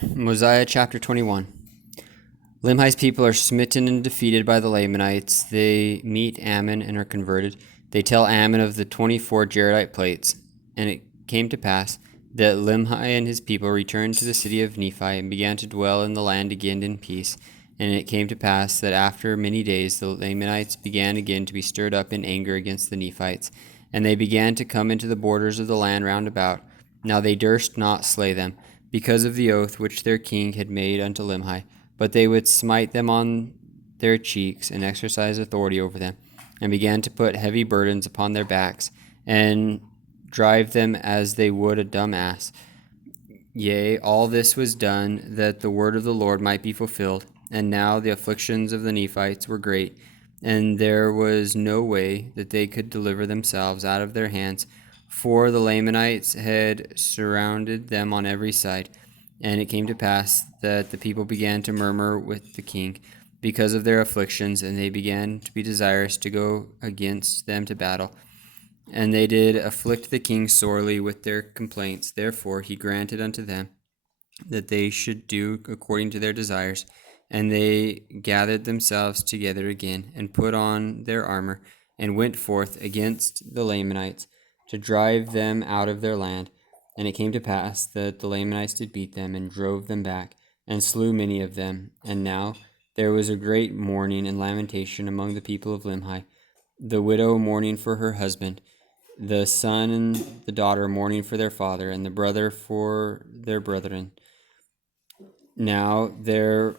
Mosiah chapter 21. Limhi's people are smitten and defeated by the Lamanites. They meet Ammon and are converted. They tell Ammon of the 24 Jaredite plates. And it came to pass that Limhi and his people returned to the city of Nephi and began to dwell in the land again in peace. And it came to pass that after many days the Lamanites began again to be stirred up in anger against the Nephites. And they began to come into the borders of the land round about. Now they durst not slay them, because of the oath which their king had made unto Limhi, but they would smite them on their cheeks and exercise authority over them, and began to put heavy burdens upon their backs, and drive them as they would a dumb ass. Yea, all this was done that the word of the Lord might be fulfilled. And now the afflictions of the Nephites were great, and there was no way that they could deliver themselves out of their hands, for the Lamanites had surrounded them on every side. And it came to pass that the people began to murmur with the king because of their afflictions, and they began to be desirous to go against them to battle. And they did afflict the king sorely with their complaints. Therefore he granted unto them that they should do according to their desires. And they gathered themselves together again, and put on their armor, and went forth against the Lamanites, to drive them out of their land. And it came to pass that the Lamanites did beat them, and drove them back, and slew many of them. And now there was a great mourning and lamentation among the people of Limhi, the widow mourning for her husband, the son and the daughter mourning for their father, and the brother for their brethren. Now there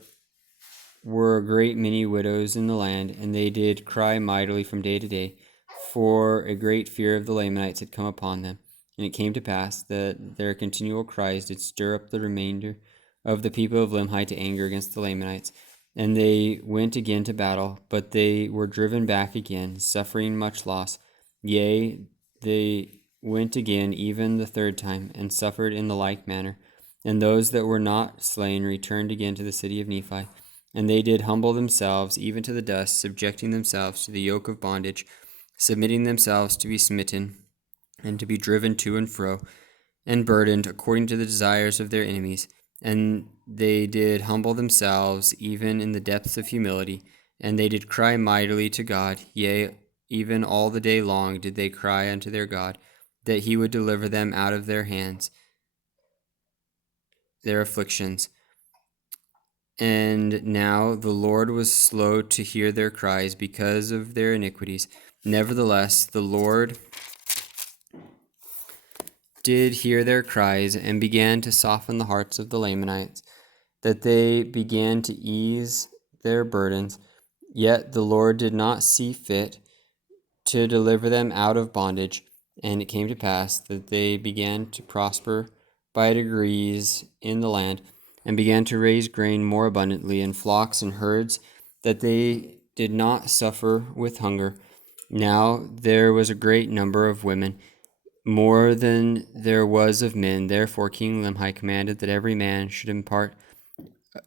were a great many widows in the land, and they did cry mightily from day to day, for a great fear of the Lamanites had come upon them. And it came to pass that their continual cries did stir up the remainder of the people of Limhi to anger against the Lamanites. And they went again to battle, but they were driven back again, suffering much loss. Yea, they went again even the third time, and suffered in the like manner. And those that were not slain returned again to the city of Nephi. And they did humble themselves even to the dust, subjecting themselves to the yoke of bondage, submitting themselves to be smitten, and to be driven to and fro, and burdened according to the desires of their enemies. And they did humble themselves even in the depths of humility, and they did cry mightily to God. Yea, even all the day long did they cry unto their God, that he would deliver them out of their hands, their afflictions. And now the Lord was slow to hear their cries because of their iniquities. Nevertheless, the Lord did hear their cries, and began to soften the hearts of the Lamanites, that they began to ease their burdens. Yet the Lord did not see fit to deliver them out of bondage. And it came to pass that they began to prosper by degrees in the land, and began to raise grain more abundantly, in flocks and herds, that they did not suffer with hunger. Now there was a great number of women, more than there was of men. Therefore King Limhi commanded that every man should impart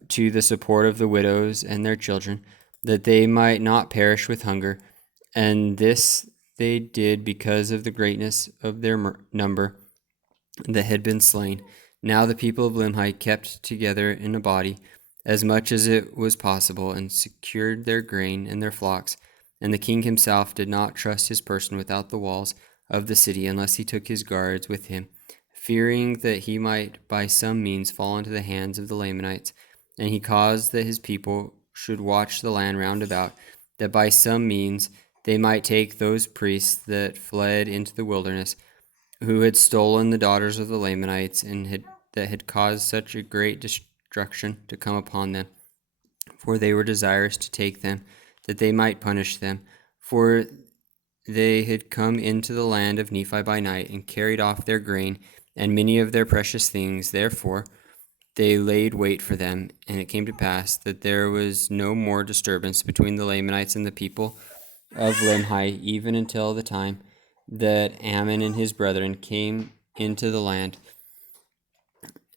to the support of the widows and their children, that they might not perish with hunger. And this they did because of the greatness of their number that had been slain. Now the people of Limhi kept together in a body, as much as it was possible, and secured their grain and their flocks. And the king himself did not trust his person without the walls of the city, unless he took his guards with him, fearing that he might by some means fall into the hands of the Lamanites. And he caused that his people should watch the land round about, that by some means they might take those priests that fled into the wilderness, who had stolen the daughters of the Lamanites, and that had caused such a great destruction to come upon them. For they were desirous to take them, that they might punish them. For they had come into the land of Nephi by night, and carried off their grain, and many of their precious things. Therefore they laid wait for them. And it came to pass that there was no more disturbance between the Lamanites and the people of Limhi, even until the time that Ammon and his brethren came into the land.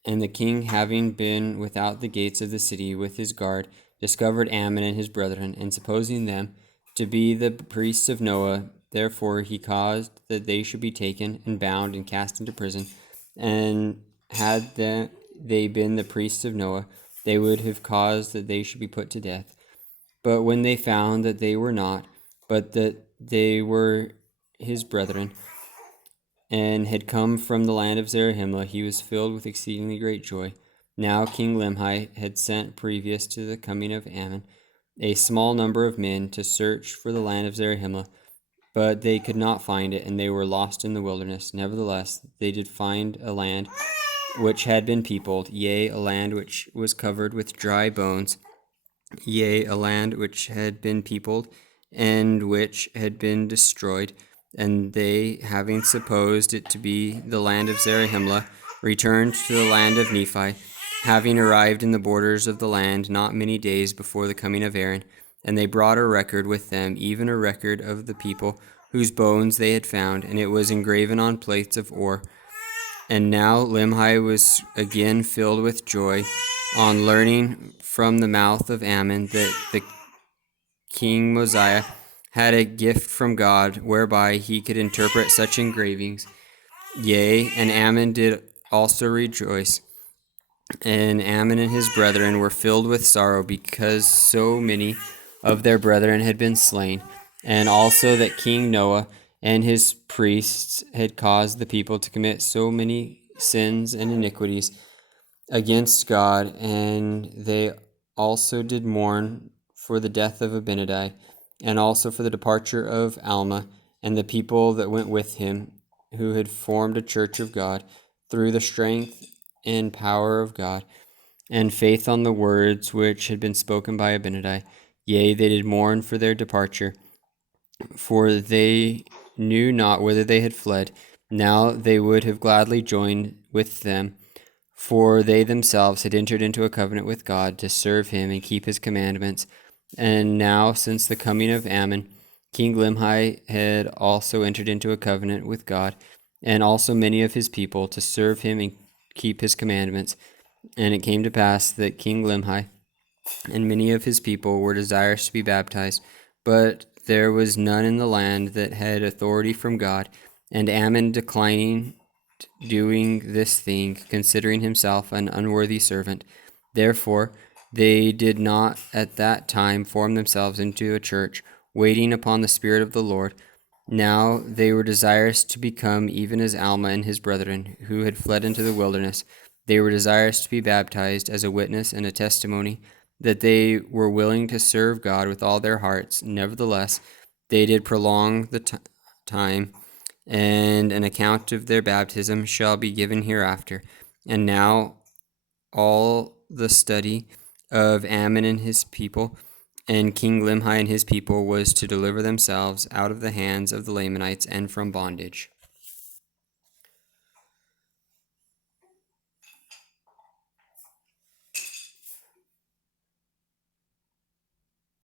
And the king, having been without the gates of the city with his guard, discovered Ammon and his brethren, and supposing them to be the priests of Noah, therefore he caused that they should be taken and bound and cast into prison, and had they been the priests of Noah, they would have caused that they should be put to death. But when they found that they were not, but that they were his brethren, and had come from the land of Zarahemla, he was filled with exceedingly great joy. Now King Limhi had sent, previous to the coming of Ammon, a small number of men to search for the land of Zarahemla, but they could not find it, and they were lost in the wilderness. Nevertheless, they did find a land which had been peopled, yea, a land which was covered with dry bones, yea, a land which had been peopled, and which had been destroyed. And they, having supposed it to be the land of Zarahemla, returned to the land of Nephi, having arrived in the borders of the land not many days before the coming of Aaron. And they brought a record with them, even a record of the people whose bones they had found, and it was engraven on plates of ore. And now Limhi was again filled with joy on learning from the mouth of Ammon that the king Mosiah had a gift from God whereby he could interpret such engravings. Yea, and Ammon did also rejoice. And Ammon and his brethren were filled with sorrow because so many of their brethren had been slain, and also that King Noah and his priests had caused the people to commit so many sins and iniquities against God, and they also did mourn for the death of Abinadi, and also for the departure of Alma, and the people that went with him, who had formed a church of God, through the strength and power of God, and faith on the words which had been spoken by Abinadi. Yea, they did mourn for their departure, for they knew not whither they had fled. Now they would have gladly joined with them, for they themselves had entered into a covenant with God to serve him and keep his commandments. And now, since the coming of Ammon, King Limhi had also entered into a covenant with God, and also many of his people, to serve him and keep his commandments. And it came to pass that King Limhi and many of his people were desirous to be baptized, but there was none in the land that had authority from God. And Ammon, declining doing this thing, considering himself an unworthy servant, therefore they did not at that time form themselves into a church, waiting upon the Spirit of the Lord. Now they were desirous to become even as Alma and his brethren, who had fled into the wilderness. They were desirous to be baptized as a witness and a testimony that they were willing to serve God with all their hearts. Nevertheless, they did prolong the time, and an account of their baptism shall be given hereafter. And now all the study of Ammon and his people, and King Limhi and his people, was to deliver themselves out of the hands of the Lamanites and from bondage.